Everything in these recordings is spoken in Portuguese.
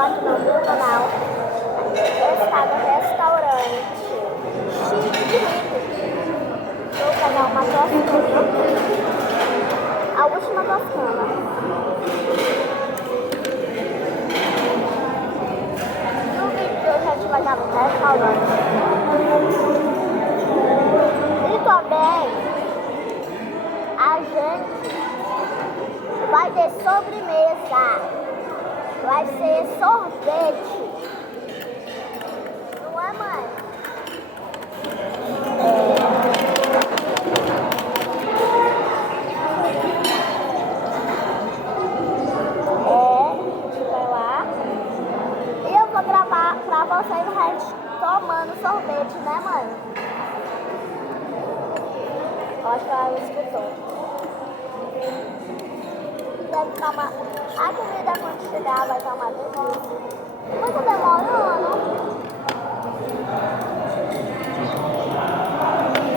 aqui no meu canal. Está no restaurante Chique. Vou pegar uma toscana. A última toscana. No vídeo de hoje a gente vai estar no restaurante. E também a gente vai ter sobremesa. Vai ser sorvete. Não é, mãe? A gente vai lá. E eu vou gravar pra vocês a gente tomando sorvete, né, mãe? Acho que ela escutou. Deve ficar uma... A comida quando chegar vai estar uma delícia. Muito demorando.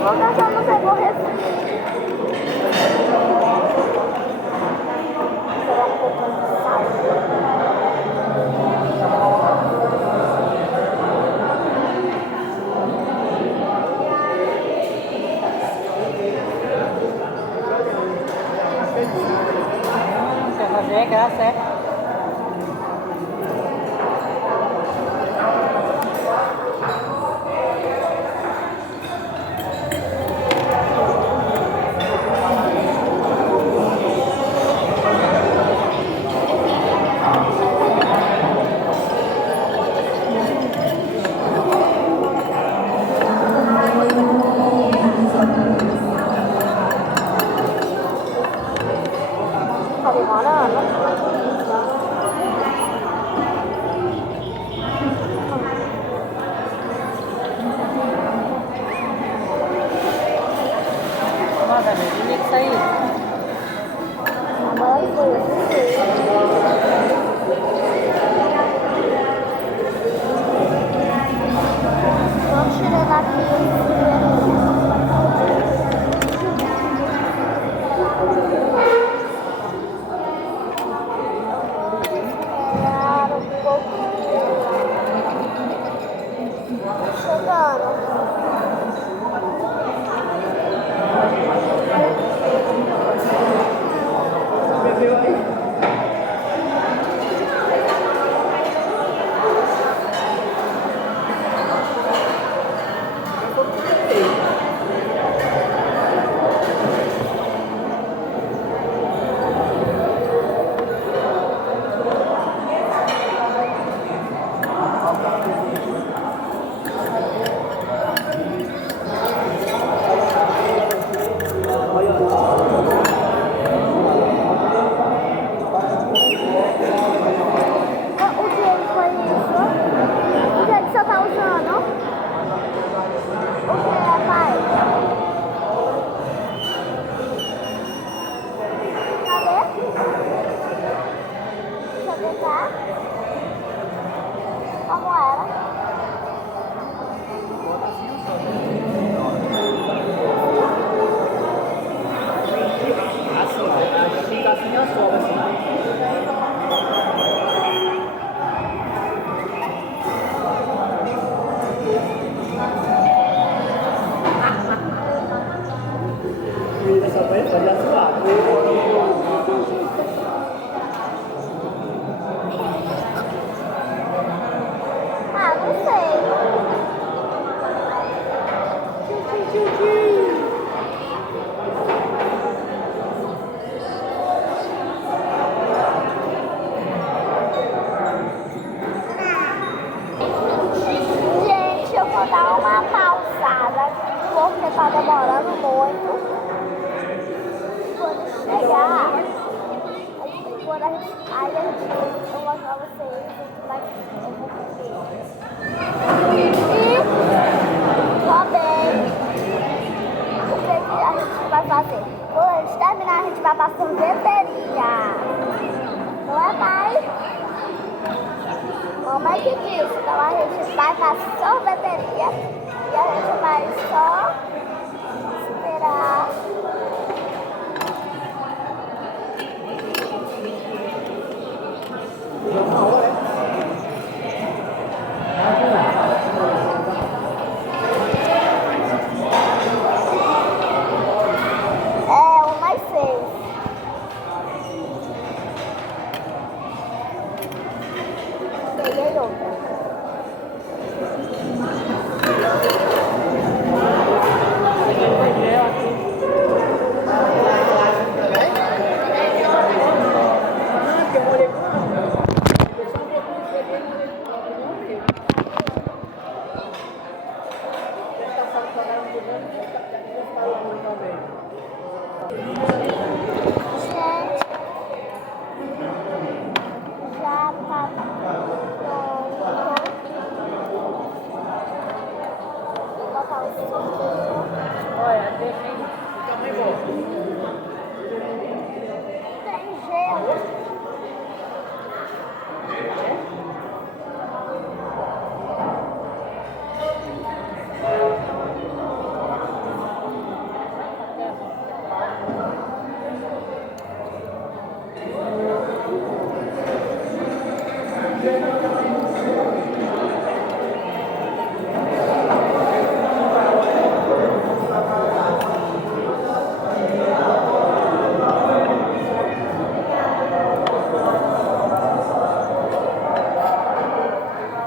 Vou gastar no seu refri. Será um pouquinho de sal. Quer fazer graça, é? Tá demorando? Nossa, meu, tinha que sair. Agora foi. Vamos tirar daqui. Chegando. Bebeu aí? O que foi isso? O que você tá usando? O que é, pai? Cadê? Deixa eu tentar. Como era? Assim, fica assim a sobra, assim. Essa vai fazer a sua. Ah, não sei. Gente, eu vou dar uma pausada porque tá demorando muito. Quando chegar, quando aí a gente eu vou mostrar vocês o que vai eu vou fazer. E também o que a gente vai fazer. Quando a gente terminar, a gente vai pra sorveteria. Não é, pai? Mamãe que disse. Então a gente vai pra sorveteria e a gente vai só esperar. Gente, já tá pronto. Vou botar o suquinho. Olha, tem também bom. Tem gelo.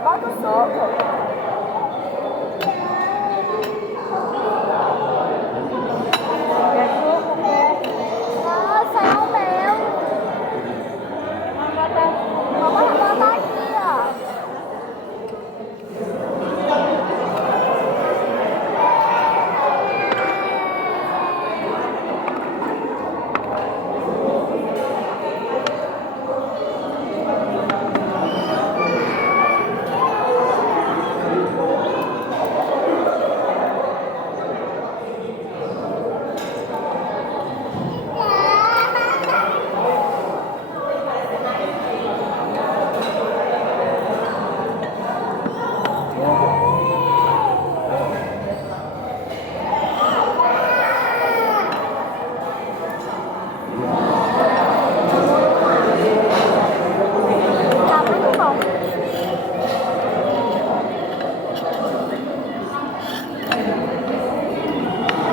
Bota o soco. Nossa, é o meu. Vamos botar aqui, ó. Tá muito bom.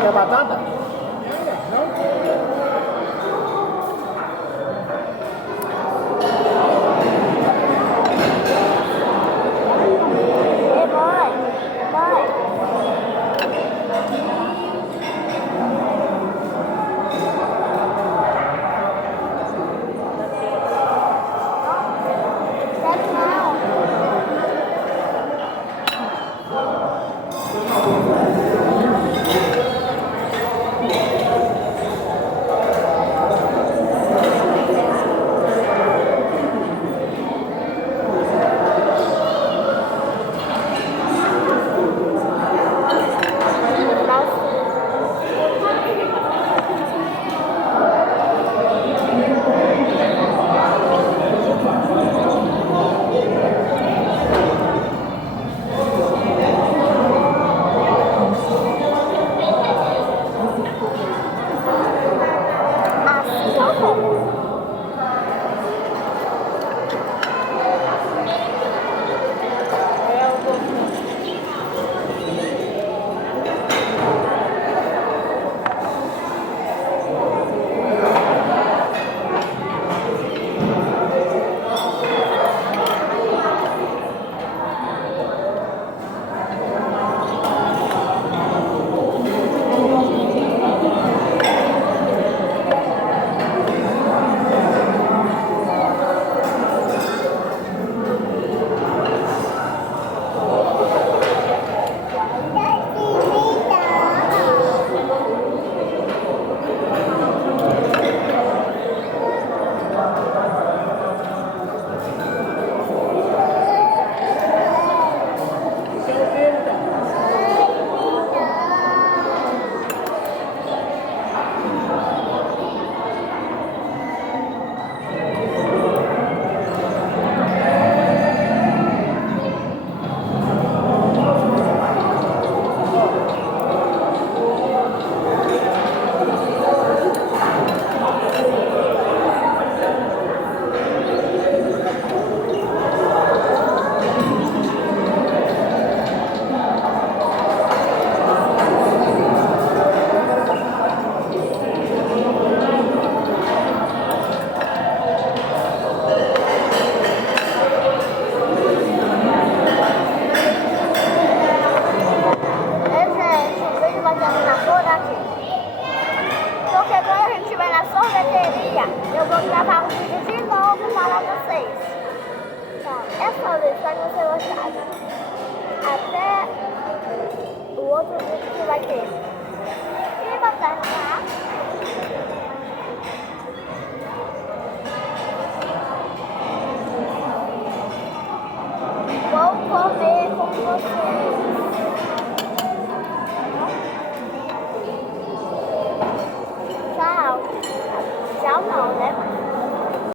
Quer batata? Ei, mãe. Deve não. Assim eu como. Eu vou gravar um vídeo de novo para vocês. Tá? É só isso, espero que vocês gostaram. Até o outro vídeo que vai ter. E vou terminar. comercial não, né?